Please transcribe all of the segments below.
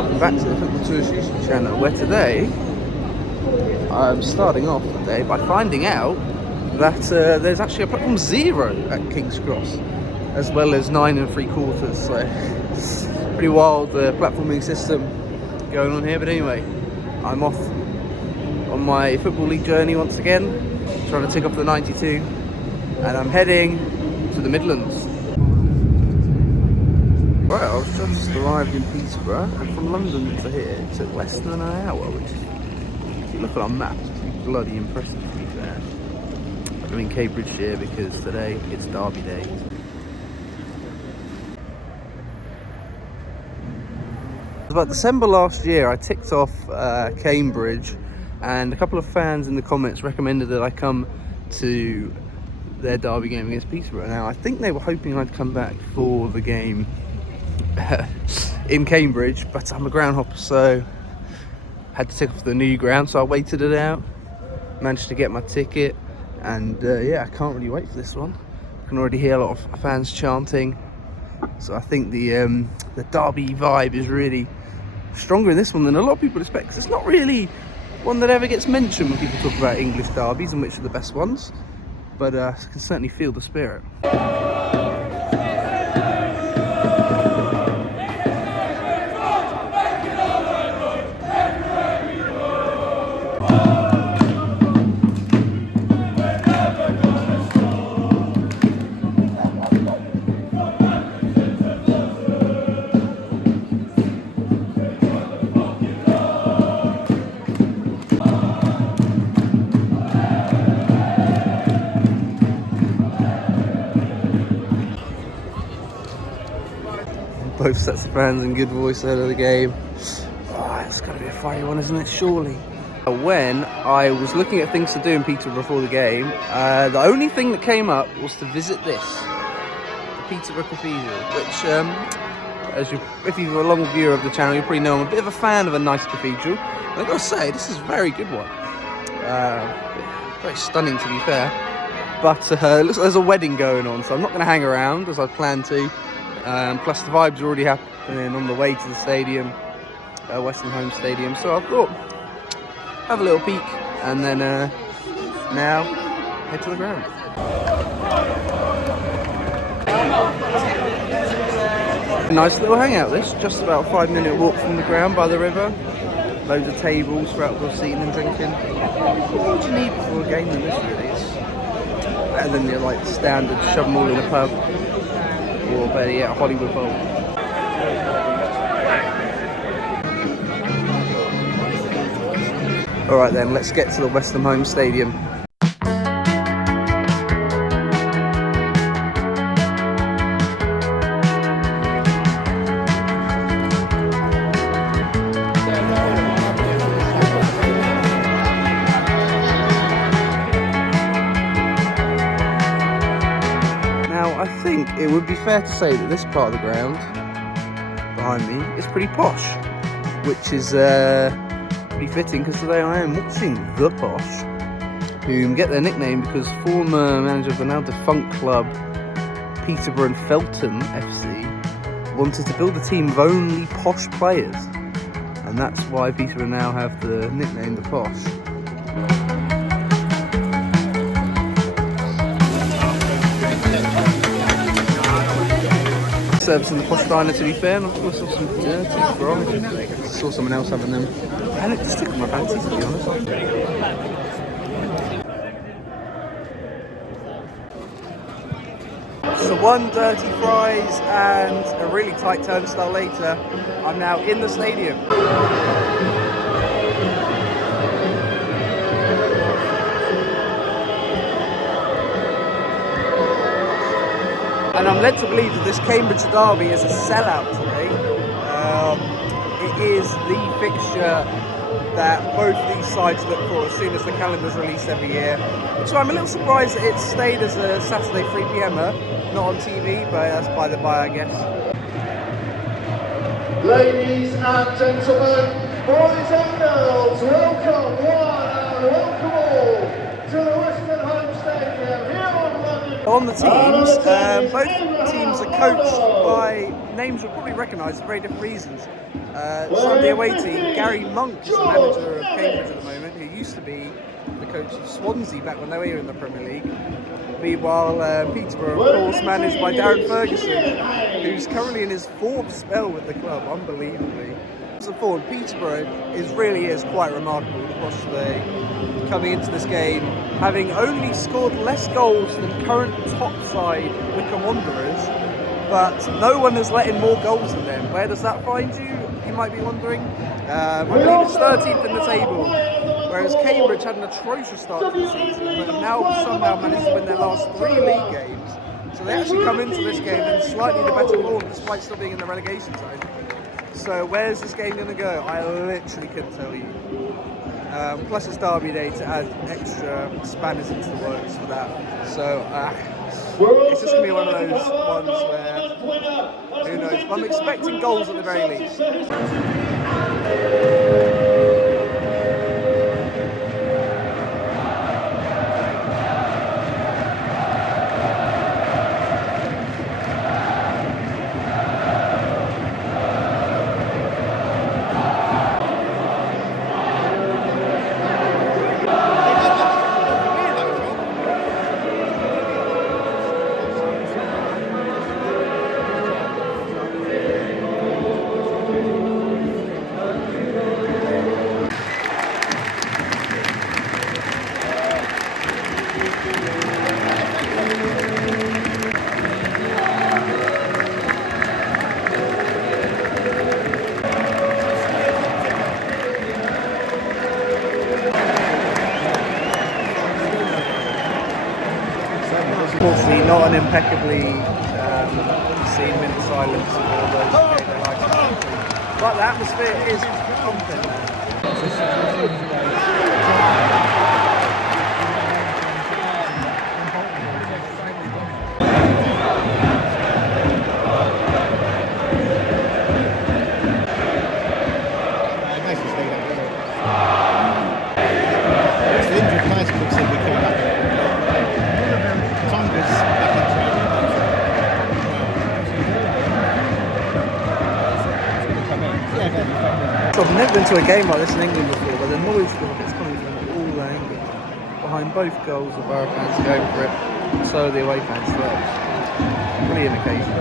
welcome back to the Football Tours YouTube channel, where today I'm starting off the day by finding out that there's actually a platform 0 at King's Cross, as well as 9 3/4. So pretty wild platforming system going on here. But anyway, I'm off on my Football League journey once again, trying to tick off the 92, and I'm heading to the Midlands. Right, I was just arrived in Peterborough, and from London to here it took less than an hour, which, if you look at our map, it's pretty bloody impressive to be fair. I'm in Cambridgeshire because today it's derby day. About December last year, I ticked off Cambridge, and a couple of fans in the comments recommended that I come to their derby game against Peterborough. Now, I think they were hoping I'd come back for the game in Cambridge, but I'm a ground hopper, so had to tick off the new ground, so I waited it out, managed to get my ticket, and yeah, I can't really wait for this one. I can already hear a lot of fans chanting, so I think the derby vibe is really stronger in this one than a lot of people expect, because it's not really one that ever gets mentioned when people talk about English derbies and which are the best ones, but I can certainly feel the spirit. Both sets of fans in good voice ahead of the game. Oh, it's got to be a fiery one, isn't it? Surely. When I was looking at things to do in Peterborough before the game, the only thing that came up was to visit this, the Peterborough Cathedral, which, if you're a long viewer of the channel, you probably know I'm a bit of a fan of a nice cathedral. And I've got to say, this is a very good one. Very stunning, to be fair. But it looks like there's a wedding going on, so I'm not going to hang around as I planned to. Plus the vibes are already happening on the way to the stadium, Western Home Stadium, so I thought have a little peek and then now head to the ground. Nice little hangout this, just about a 5-minute walk from the ground by the river. Loads of tables for outdoor seating and drinking. What do you need before a game than this really? It's better than your like standard shove them all in a pub. Or better yet, a Hollywood Bowl. Alright then, let's get to the Western Home Stadium. I think it would be fair to say that this part of the ground behind me is pretty posh, which is pretty fitting because today I am watching The Posh, who get their nickname because former manager of the now defunct club Peterborough and Felton FC wanted to build a team of only posh players, and that's why Peterborough now have the nickname The Posh. Service in the posh diner, to be fair, and I thought I saw some dirty fries. I saw someone else having them, and it just took my fancy, to be honest. So one dirty fries and a really tight turnstile later, I'm now in the stadium. And I'm led to believe that this Cambridge derby is a sellout today. It is the fixture that both these sides look for as soon as the calendar's released every year. So I'm a little surprised that it's stayed as a Saturday 3pm-er, not on TV, but that's by the by, I guess. Ladies and gentlemen, boys and girls, welcome one and welcome all to the Western Home Stadium here on London. On the teams, both teams are coached by names you'll probably recognise for very different reasons. Sunday away team, Gary Monk is the manager of Cambridge at the moment, who used to be the coach of Swansea back when they were in the Premier League. Meanwhile, Peterborough, of course, managed by Darren Ferguson, who's currently in his 4th spell with the club, unbelievably. So forward, Peterborough really is quite remarkable across today. Coming into this game, having only scored less goals than current top side Wycombe Wanderers, but no one has let in more goals than them. Where does that find you? You might be wondering. I believe it's 13th in the table, whereas Cambridge had an atrocious start to the season, but have now somehow managed to win their last 3 league games. So they actually come into this game in slightly the better form, despite still being in the relegation zone. So where's this game going to go? I literally couldn't tell you. Plus it's derby day to add extra spanners into the works for that. So it's just going to be one of those ones where, who knows, but I'm expecting goals at the very least. Unfortunately, not an impeccably seen minute silence for those who gave their lives to the country. But the atmosphere is pumping. I've never been to a game like this in England before, but the noise is coming from all angles. Behind both goals, the Borough fans are going for it, and so are the away fans as well. Brilliant occasion.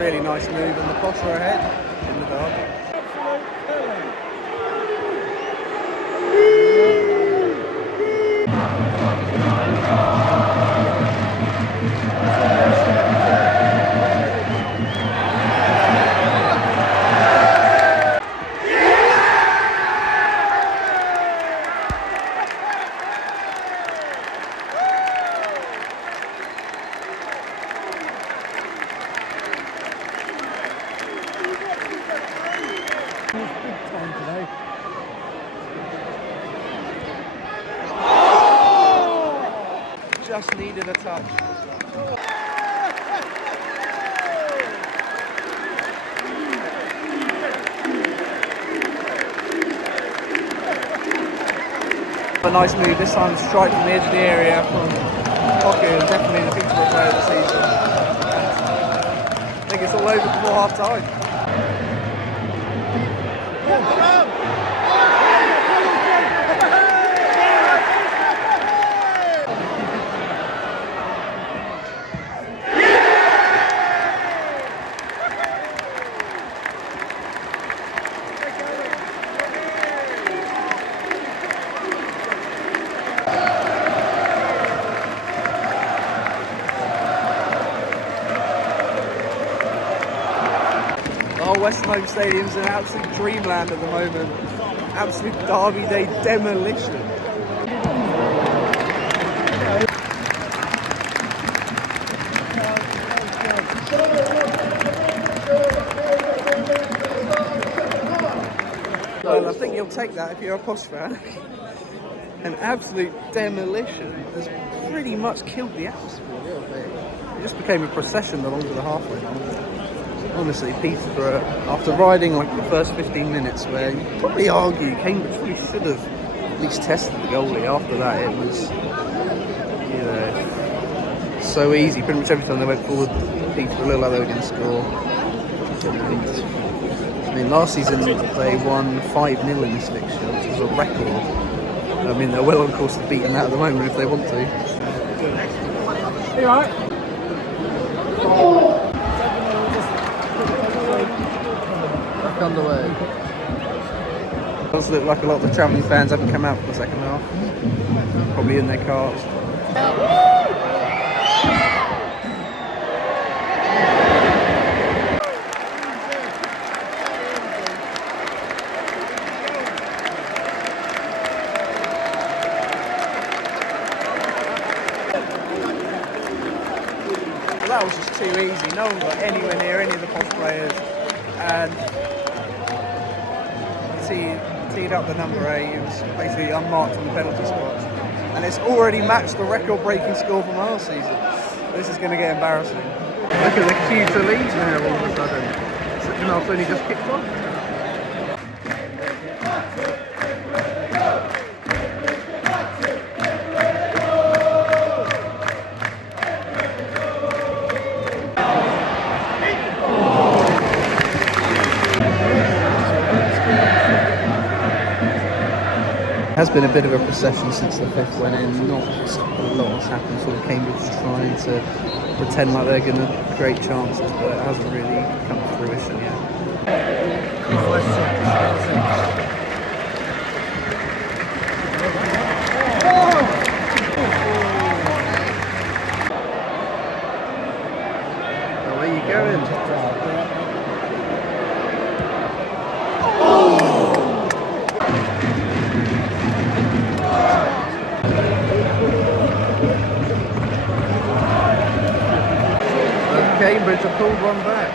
Really nice move, and the Posh are ahead in the derby. Just needed a touch. A nice move, this time strike from the edge of the area from Pocket, definitely the Peterborough player of the season. I think it's all over before half time. Western Home Stadium's an absolute dreamland at the moment. Absolute derby day demolition. Well, I think you'll take that if you're a Posh fan. An absolute demolition has pretty much killed the atmosphere a little bit. It just became a procession along to the halfway line. Honestly, Peterborough, after riding like the first 15 minutes, where you probably argue Cambridge probably should have at least tested the goalie. After that, it was, you know, so easy. Pretty much every time they went forward, Peterborough looked like they were going to score. I mean, last season they won 5-0 in this fixture, which was a record. I mean, they're well on course to beating that at the moment if they want to. You alright? Back underway. It does look like a lot of the travelling fans haven't come out for the second half. Probably in their cars. That was just too easy. No one got anywhere near any of the Posh players, and teed up the number 8. It was basically unmarked on the penalty spot, and it's already matched the record-breaking score from last season. This is going to get embarrassing. Look at the cue to lead now all of a sudden. Second half's only just kicked off. It has been a bit of a procession since the 5th went in. Not a lot has happened. Sort of Cambridge is trying to pretend like they're going to create chances, but it hasn't really come to fruition yet. Oh, where are you going? Cambridge have pulled one back.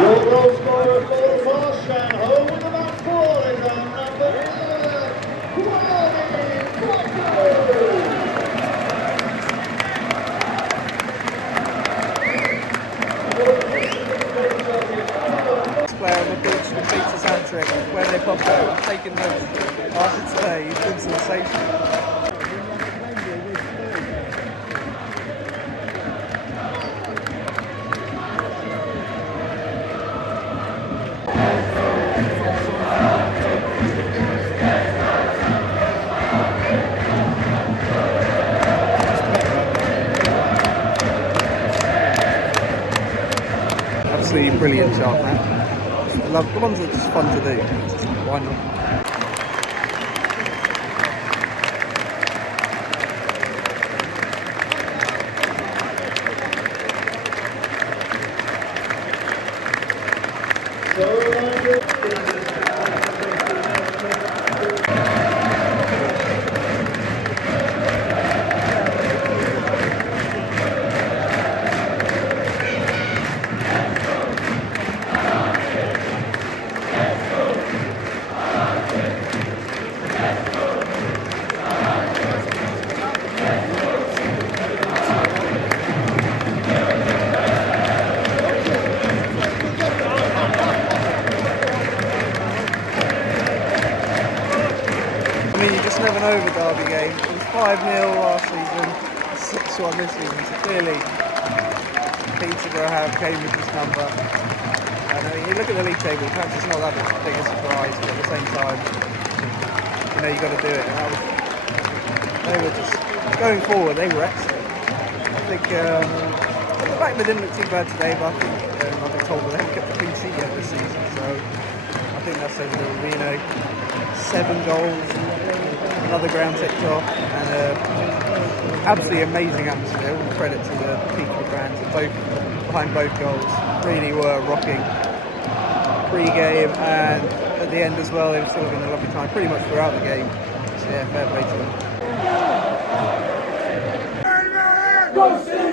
Your goal scorer for the Posh and home with the back 4 is on number 11. Player on the pitch completes his hat-trick. Where they pop out, taking notes after today, he's been sensational. Absolutely brilliant shot, man. Love the ones that are just fun to do. Why not? Never know with derby games. It was 5-0 last season, 6-1 this season, so clearly Peterborough have Cambridge's number. And I mean, you look at the league table, perhaps it's not that big a surprise, but at the same time, you know, you've got to do it. And that was They were just going forward. They were excellent. I think at the back they didn't look too bad today, but I think I've been told that they haven't kept the clean sheet yet this season. So I think that says there will be 7 goals, another ground ticked off, and absolutely amazing atmosphere. All credit to the Peterborough fans, behind both goals. Really were rocking pre-game and at the end as well. They were still having a lovely time pretty much throughout the game. So yeah, fair play to them. Go see